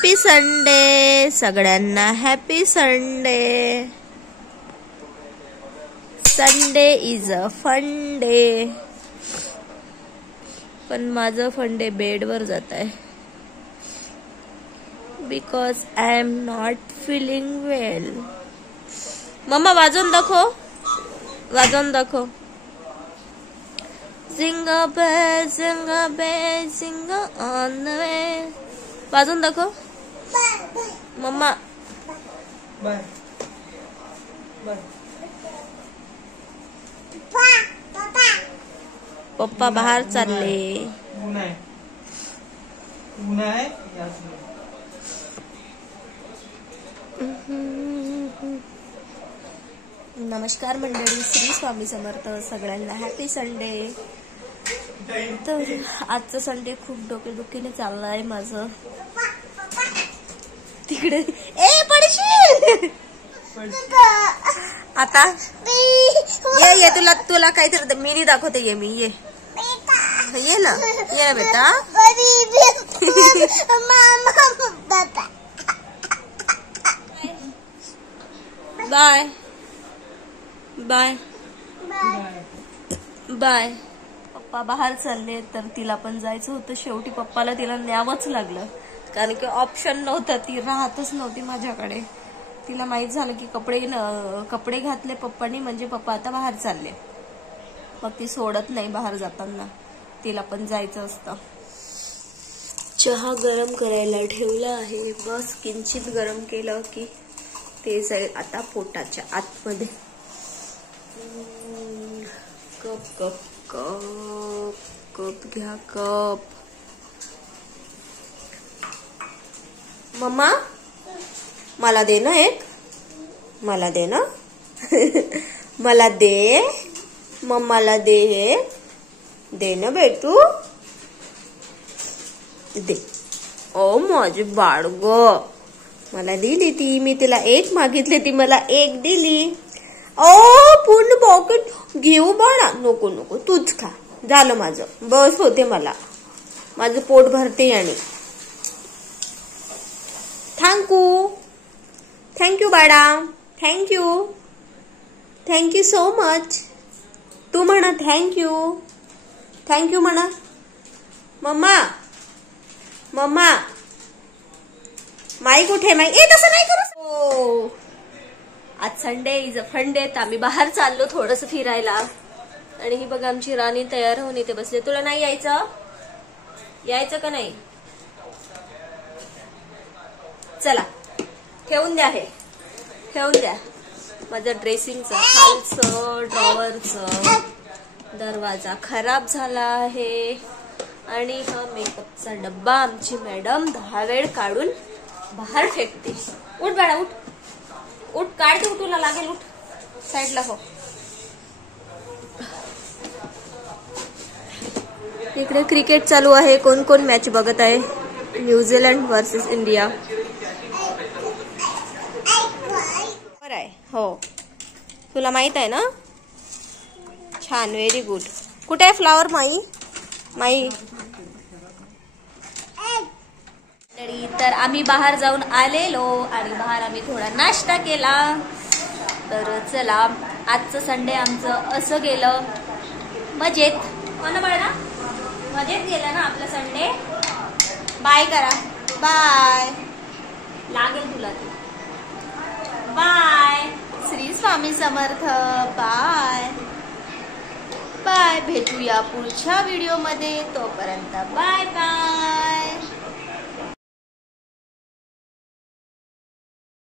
Happy Sunday सगळ्यांना, happy Sunday. Sunday is a fun day. पण माझं फन डे बेडवर जात आहे because I am not feeling well. Mamma वाजवून दाखव, वाजवून दाखव. Jingle bells, jingle bells, jingle on the way. वाजवून दाखव मम्मा. Bye bye. पप्पा बाहेर चालले. नमस्कार मंडळी, श्री स्वामी समर्थ. सगळ्यांना हॅपी संडे. तर आजचं संडे खूप डोकेदुखीने चाललंय माझं. तिकडे ए पडशील आता. ये तुला तुला काहीतरी मिनी दाखवते. ये मी ये ना, ये ना बेटा. Bye bye bye. पप्पा बाहेर चालले तर तिला पण जायचं होतं. शेवटी पप्पाला तिला न्यावंच लागलं कारण की ऑप्शन नव्हतं. ती राहतच नव्हती माझ्याकडे. तिला माहित झालं की कपडे घातले पप्पानी म्हणजे पप्पा आता बाहेर चालले. मग ती सोडत नाही बाहेर जाताना. तिला पण जायचं असतं. चहा गरम करायला ठेवला आहे. बस किंचित गरम केलं की ते जाईल आता पोटाच्या आतमध्ये. कप कप कप कप घ्या कप. मम्मा मला दे ना एक. मला दे ना. मला दे. मम्माला दे. दे ना बेटू दे. ओ माझी बाळग. मला दिली ती. मी तिला एक मागितली ती मला एक दिली. ओ पूर्ण पॉकेट घेऊ बाळा. नको नको तूच खा. झालं माझं. बस होते मला. माझं पोट भरते. आणि थँक्यू थँक्यू बाळा. Thank you thank you so much. तू म्हणा थँक्यू. थँक्यू म्हणा. मम्मा मम्मा माई कुठे? माई ए तसं नाही करू. आज Sunday is a fun day. तर आम्ही बाहेर चाललो थोडस फिरायला. आणि ही बघा आमची राणी तयार होऊन इथे बसले. तुला नाही यायचं? यायचं का नाही? चला ठेवून द्या. हे ठेवून द्या. माझं ड्रेसिंगचं खालचं ड्रॉवरचं दरवाजा खराब झाला आहे. आणि हा मेकअपचा डब्बा आमची मॅडम 10 वेळ काढून बाहेर फेकते. उठ बाळा उठ. उठ काढते. तुला लागेल. उठ साईडला हो. इकडे क्रिकेट चालू आहे. कोण कोण मॅच बघत आहे? New Zealand versus India. बरं आहे हो. तुला माहित आहे ना. छान व्हेरी गुड. कुठे आहे फ्लावर माई? माई तर आम्ही बाहेर जाऊन आलेलो आणि बाहेर आम्ही थोडा नाश्ता केला. तर चला आजचं संडे आमचं असं गेलं मजेत. हो ना बाळा? मजेत गेलं ना आपलं संडे. बाय करा. बाय. लागेल तुला ते. Bye. Shri Swami Samarth. Bye bye. भेटूया पुढच्या व्हिडिओ मध्ये. तोपर्यंत बाय बाय.